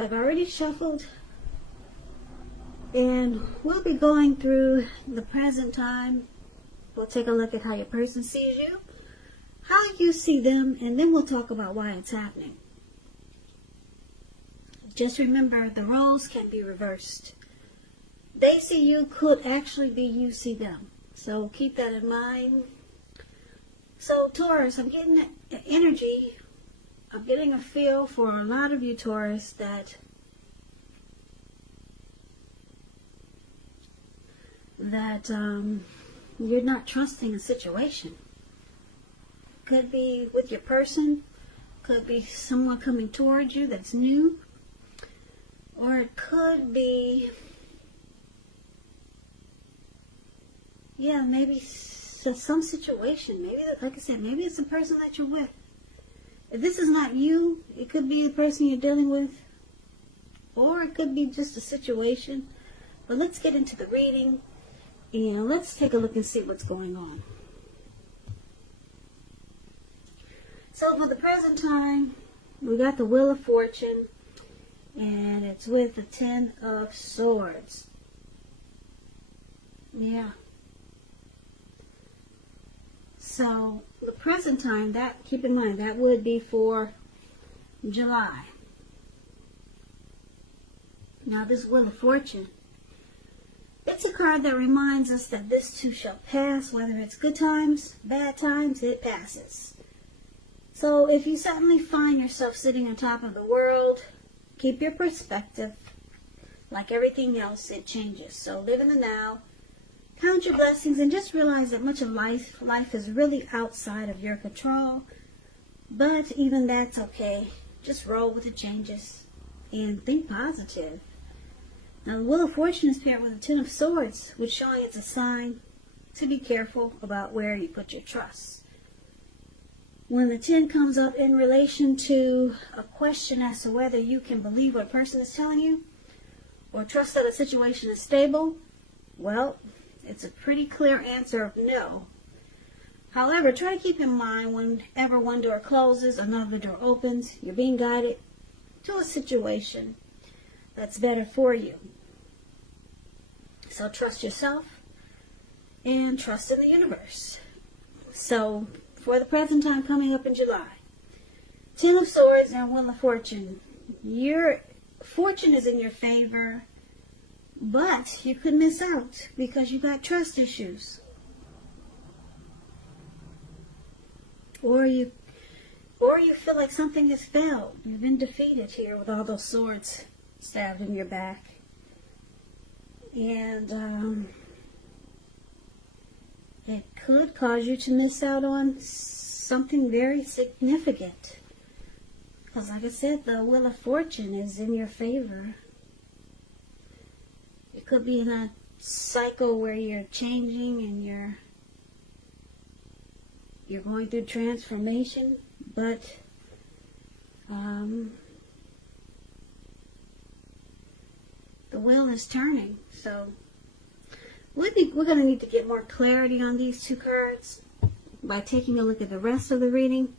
I've already shuffled, and we'll be going through the present time. We'll take a look at how your person sees you, how you see them, and then we'll talk about why it's happening. Just remember, the roles can be reversed. They see you could actually be you see them. So keep that in mind. So Taurus, I'm getting that energy. I'm getting a feel for a lot of you Taurus that you're not trusting a situation. Could be with your person, could be someone coming towards you that's new, or it could be, maybe some situation. Maybe, like I said, maybe it's the person that you're with. If this is not you, it could be the person you're dealing with, or it could be just a situation. But let's get into the reading, and let's take a look and see what's going on. So for the present time, we got the Wheel of Fortune, and it's with the 10 of Swords. Yeah. So the present time, that, keep in mind, that would be for July. Now this Wheel of Fortune, it's a card that reminds us that this too shall pass. Whether it's good times, bad times, it passes. So if you suddenly find yourself sitting on top of the world, keep your perspective. Like everything else, it changes. So live in the now. Count your blessings and just realize that much of life is really outside of your control. But even that's okay. Just roll with the changes and think positive. Now the Wheel of Fortune is paired with the 10 of Swords, which showing it's a sign to be careful about where you put your trust. When the 10 comes up in relation to a question as to whether you can believe what a person is telling you or trust that a situation is stable, well, it's a pretty clear answer of no. However, try to keep in mind whenever one door closes, another door opens. You're being guided to a situation that's better for you. So trust yourself and trust in the universe. So for the present time coming up in July, 10 of Swords and Wheel of Fortune. Your fortune is in your favor. But you could miss out because you got trust issues. Or you feel like something has failed. You've been defeated here with all those swords stabbed in your back. And it could cause you to miss out on something very significant. Because like I said, the Wheel of Fortune is in your favor. It could be in a cycle where you're changing and you're going through transformation, but the wheel is turning. So we're going to need to get more clarity on these two cards by taking a look at the rest of the reading.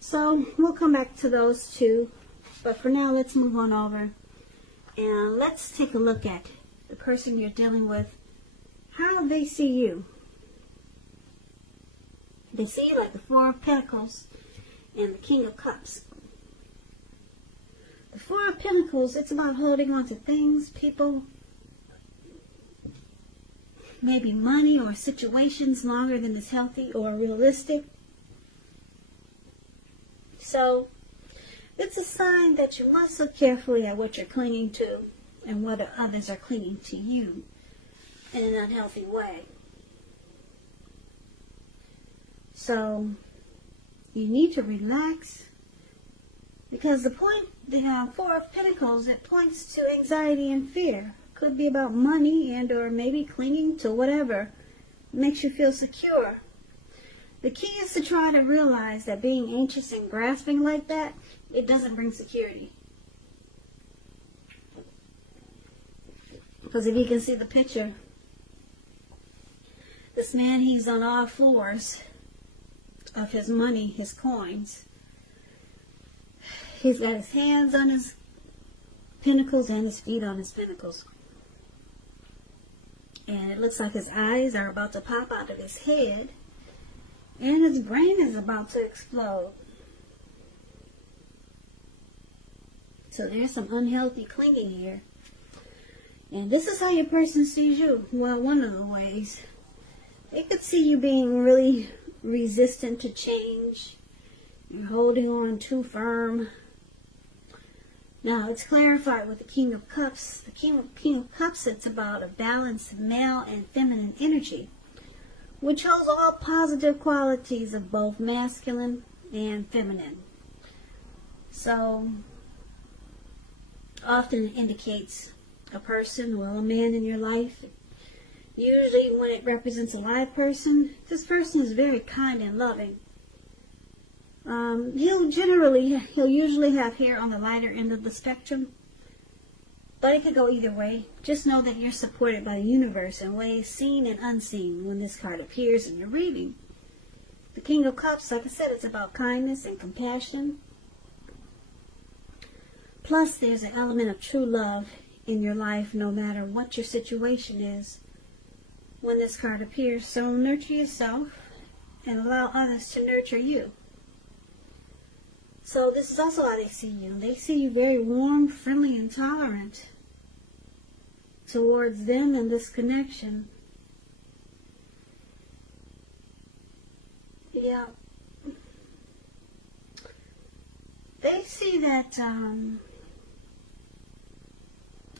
So we'll come back to those two, but for now let's move on over and let's take a look at the person you're dealing with, how they see you. They see you like the Four of Pentacles and the King of Cups. The Four of Pentacles, it's about holding on to things, people, maybe money or situations longer than is healthy or realistic. So it's a sign that you must look carefully at what you're clinging to and whether others are clinging to you in an unhealthy way. So you need to relax, because the Four of Pentacles, it points to anxiety and fear. Could be about money and or maybe clinging to whatever makes you feel secure. The key is to try to realize that being anxious and grasping like that, it doesn't bring security. Because if you can see the picture, this man, he's on all fours of his money, his coins. He's got his hands on Pentacles and his feet on his Pentacles. And it looks like his eyes are about to pop out of his head. And his brain is about to explode. So there's some unhealthy clinging here. And this is how your person sees you. Well, one of the ways. They could see you being really resistant to change. You're holding on too firm. Now, it's clarified with the King of Cups. The King of Cups, it's about a balance of male and feminine energy, which holds all positive qualities of both masculine and feminine. So, often it indicates a person, well, a man in your life. Usually when it represents a live person, this person is very kind and loving. He'll usually have hair on the lighter end of the spectrum, but it could go either way. Just know that you're supported by the universe in ways seen and unseen when this card appears in your reading. The King of Cups, like I said, it's about kindness and compassion. Plus, there's an element of true love in your life, no matter what your situation is, when this card appears. So nurture yourself and allow others to nurture you. So this is also how they see you. They see you very warm, friendly, and tolerant towards them and this connection. Yeah. They see that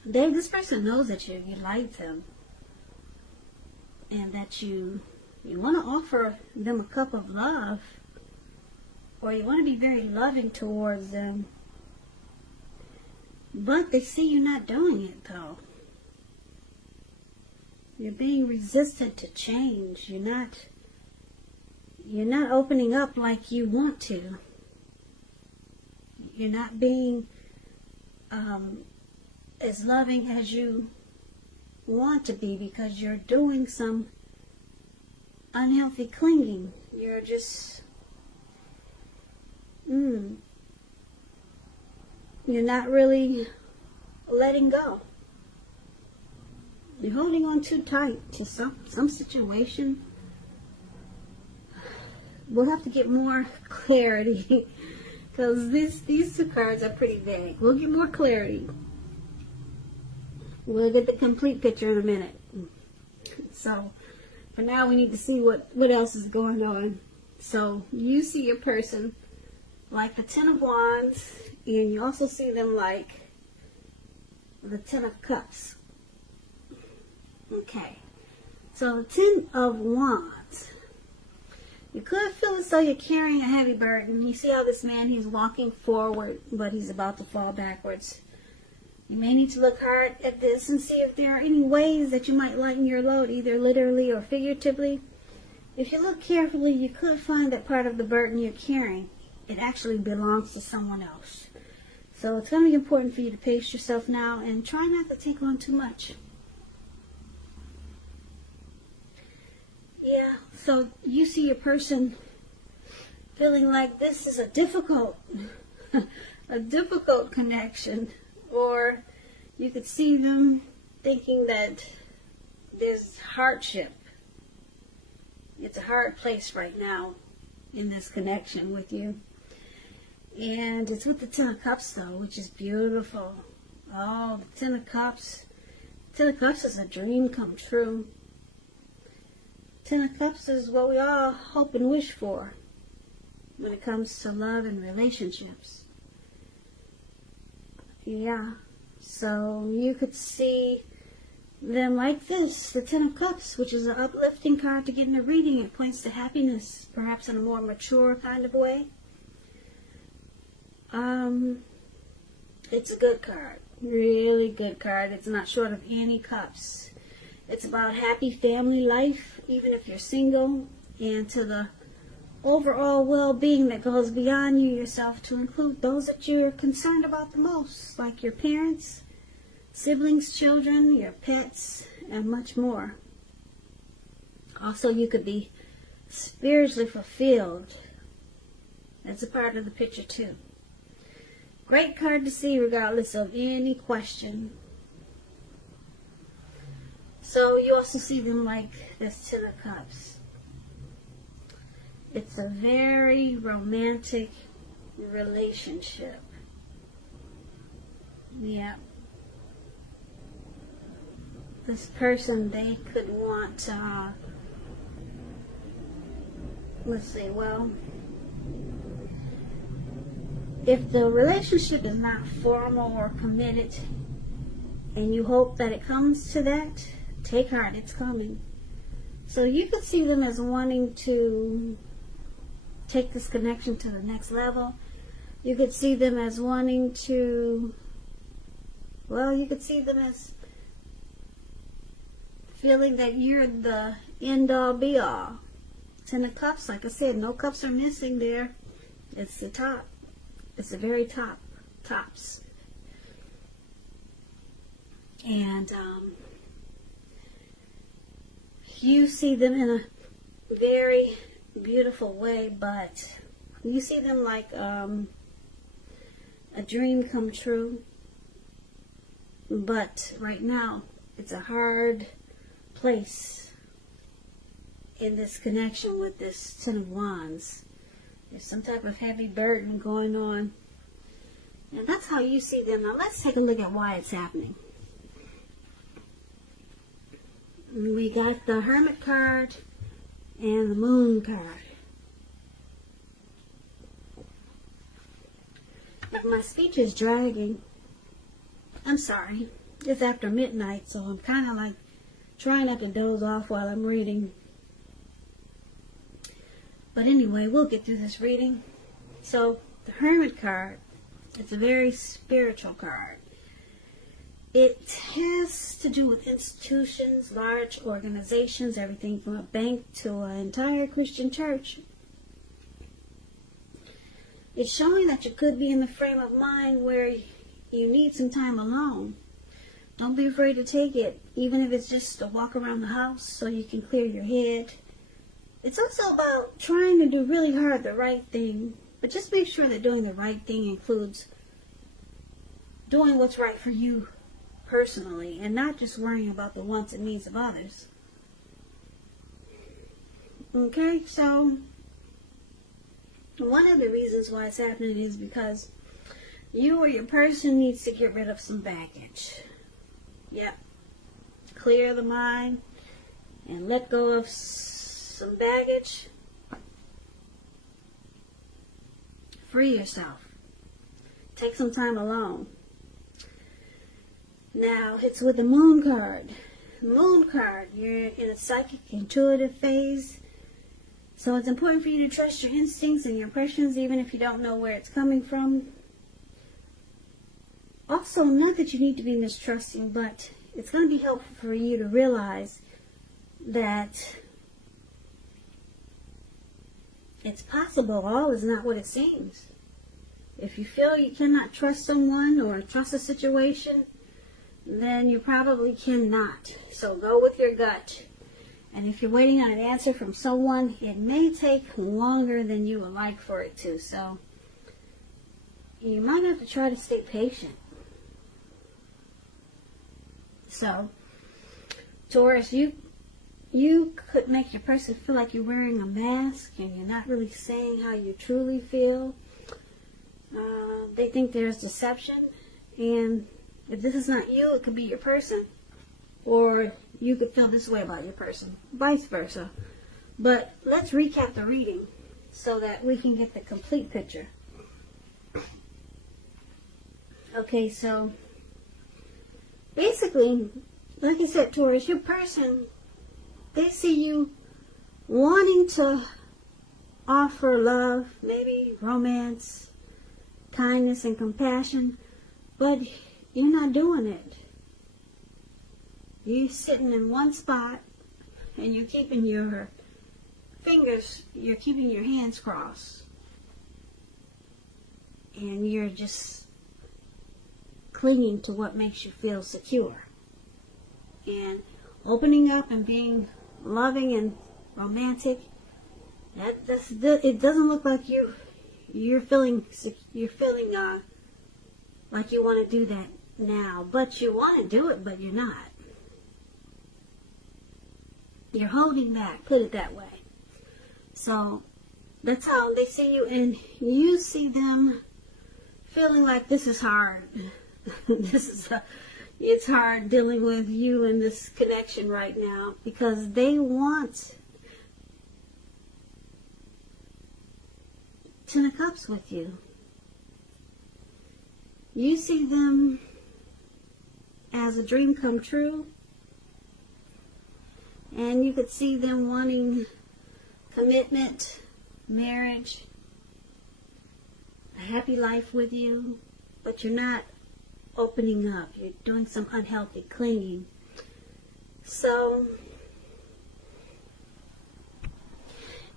this person knows that you like them, and that you want to offer them a cup of love, or you want to be very loving towards them, but they see you not doing it though. You're being resistant to change. You're not opening up like you want to. You're not being as loving as you want to be, because you're doing some unhealthy clinging. You're just you're not really letting go. You're holding on too tight to some situation. We'll have to get more clarity because these two cards are pretty vague. We'll get more clarity. We'll get the complete picture in a minute. So, for now, we need to see what else is going on. So, you see your person like the Ten of Wands, and you also see them like the Ten of Cups. Okay. So, the Ten of Wands. You could feel as though you're carrying a heavy burden. You see how this man, he's walking forward, but he's about to fall backwards. You may need to look hard at this and see if there are any ways that you might lighten your load, either literally or figuratively. If you look carefully, you could find that part of the burden you're carrying, it actually belongs to someone else. So it's going to be important for you to pace yourself now and try not to take on too much. Yeah, so you see a person feeling like this is a difficult connection. Or you could see them thinking that there's hardship. It's a hard place right now in this connection with you. And it's with the Ten of Cups, though, which is beautiful. Oh, the Ten of Cups. Ten of Cups is a dream come true. Ten of Cups is what we all hope and wish for when it comes to love and relationships. Yeah, so you could see them like this, the Ten of Cups, which is an uplifting card to get in a reading. It points to happiness, perhaps in a more mature kind of way. It's a good card, really good card. It's not short of any cups. It's about happy family life, even if you're single, and to the overall well-being that goes beyond you yourself, to include those that you're concerned about the most, like your parents, siblings, children, your pets, and much more. Also, you could be spiritually fulfilled. That's a part of the picture too. Great card to see regardless of any question. So you also see them like this Ten of Cups. It's a very romantic relationship. Yeah. This person, they could want, let's see, well, if the relationship is not formal or committed, and you hope that it comes to that, take heart, it's coming. So you could see them as wanting to take this connection to the next level. You could see them as wanting to, well, you could see them as feeling that you're the end-all, be-all. Ten of Cups, like I said, no cups are missing there. It's the top. It's the very top. Tops. And you see them in a very beautiful way, but you see them like a dream come true. But right now, it's a hard place in this connection with this Ten of Wands. There's some type of heavy burden going on. And that's how you see them. Now let's take a look at why it's happening. We got the Hermit card and the Moon card. If my speech is dragging, I'm sorry. It's after midnight, so I'm kind of like trying not to doze off while I'm reading. But anyway, we'll get through this reading. So, the Hermit card, it's a very spiritual card. It has to do with institutions, large organizations, everything from a bank to an entire Christian church. It's showing that you could be in the frame of mind where you need some time alone. Don't be afraid to take it, even if it's just a walk around the house so you can clear your head. It's also about trying to do really hard the right thing, but just make sure that doing the right thing includes doing what's right for you personally and not just worrying about the wants and needs of others. Okay, so one of the reasons why it's happening is because you or your person needs to get rid of some baggage. Yep. Clear the mind and let go of some baggage. Free yourself. Take some time alone. Now, it's with the Moon card. Moon card, you're in a psychic, intuitive phase. So it's important for you to trust your instincts and your impressions, even if you don't know where it's coming from. Also, not that you need to be mistrusting, but it's going to be helpful for you to realize that it's possible all is not what it seems. If you feel you cannot trust someone or trust a situation, then you probably cannot. So go with your gut. And if you're waiting on an answer from someone, it may take longer than you would like for it to. So you might have to try to stay patient. So, Taurus, you could make your person feel like you're wearing a mask and you're not really saying how you truly feel. They think there's deception, and if this is not you, it could be your person, or you could feel this way about your person, vice versa. But let's recap the reading so that we can get the complete picture. Okay, so basically, like I said, Taurus, your person, they see you wanting to offer love, maybe romance, kindness, and compassion, but you're not doing it. You're sitting in one spot, and you're keeping your fingers, you're keeping your hands crossed, and you're just clinging to what makes you feel secure. And opening up and being loving and romantic, it doesn't look like you're feeling like you want to do that now. But you want to do it, but you're not. You're holding back, put it that way. So that's how they see you, and you see them feeling like this is hard. It's hard dealing with you in this connection right now, because they want 10 of Cups with you. You see them as a dream come true, and you could see them wanting commitment, marriage, a happy life with you, but you're not opening up. You're doing some unhealthy clinging. So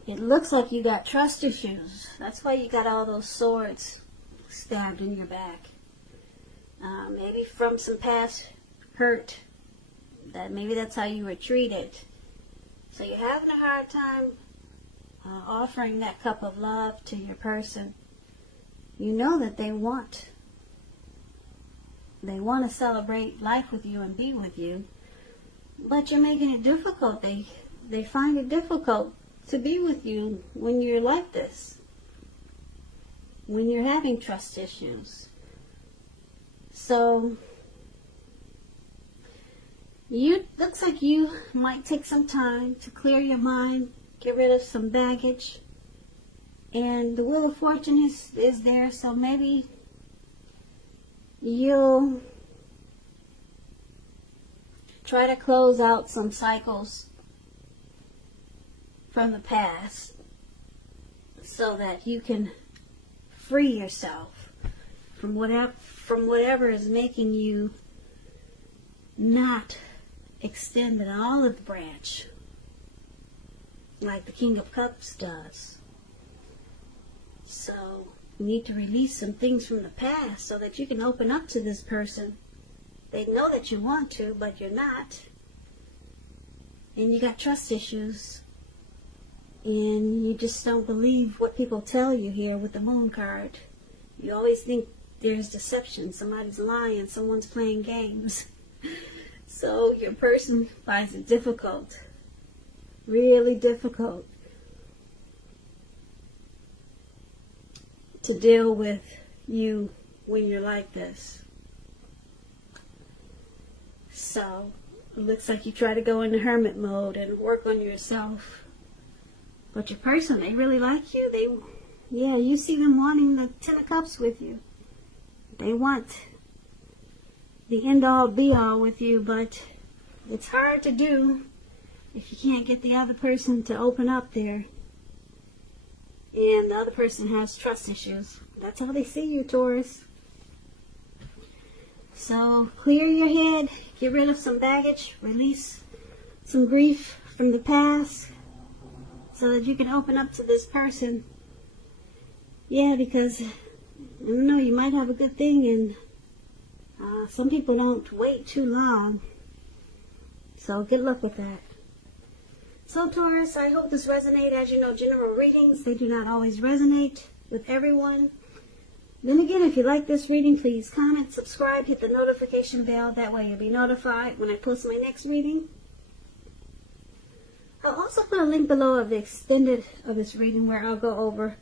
it looks like you got trust issues. That's why you got all those swords stabbed in your back. Maybe from some past hurt. Maybe that's how you were treated. So you're having a hard time offering that cup of love to your person. You know that they want to celebrate life with you and be with you, but you're making it difficult. They find it difficult to be with you when you're like this, when you're having trust issues. So looks like you might take some time to clear your mind, get rid of some baggage, and the Wheel of Fortune is there, so maybe you'll try to close out some cycles from the past so that you can free yourself from whatever is making you not extend an olive branch like the King of Cups does. So you need to release some things from the past so that you can open up to this person. They know that you want to, but you're not. And you got trust issues. And you just don't believe what people tell you here with the Moon card. You always think there's deception. Somebody's lying. Someone's playing games. So your person finds it difficult. Really difficult to deal with you when you're like this. So it looks like you try to go into hermit mode and work on yourself. But your person, they really like you. You see them wanting the 10 of Cups with you. They want the end all be all with you, but it's hard to do if you can't get the other person to open up there. And the other person has trust issues. That's how they see you, Taurus. So clear your head, get rid of some baggage, release some grief from the past so that you can open up to this person. Yeah, because, I don't know, you might have a good thing, and some people don't wait too long. So good luck with that. So Taurus, I hope this resonates. As you know, general readings, they do not always resonate with everyone. Then again, if you like this reading, please comment, subscribe, hit the notification bell. That way you'll be notified when I post my next reading. I'll also put a link below of the extended of this reading where I'll go over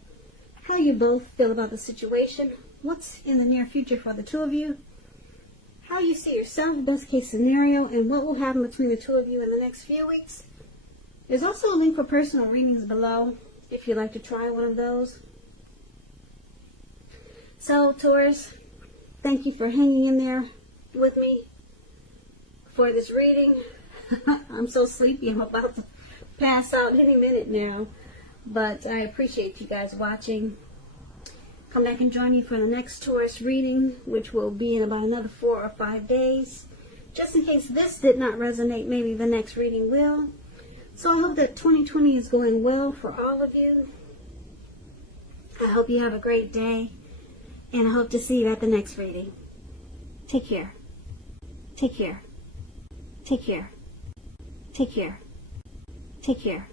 how you both feel about the situation, what's in the near future for the two of you, how you see yourself, best case scenario, and what will happen between the two of you in the next few weeks. There's also a link for personal readings below if you'd like to try one of those. So, Taurus, thank you for hanging in there with me for this reading. I'm so sleepy, I'm about to pass out any minute now. But I appreciate you guys watching. Come back and join me for the next Taurus reading, which will be in about another 4 or 5 days. Just in case this did not resonate, maybe the next reading will. So I hope that 2020 is going well for all of you. I hope you have a great day. And I hope to see you at the next reading. Take care. Take care. Take care. Take care. Take care.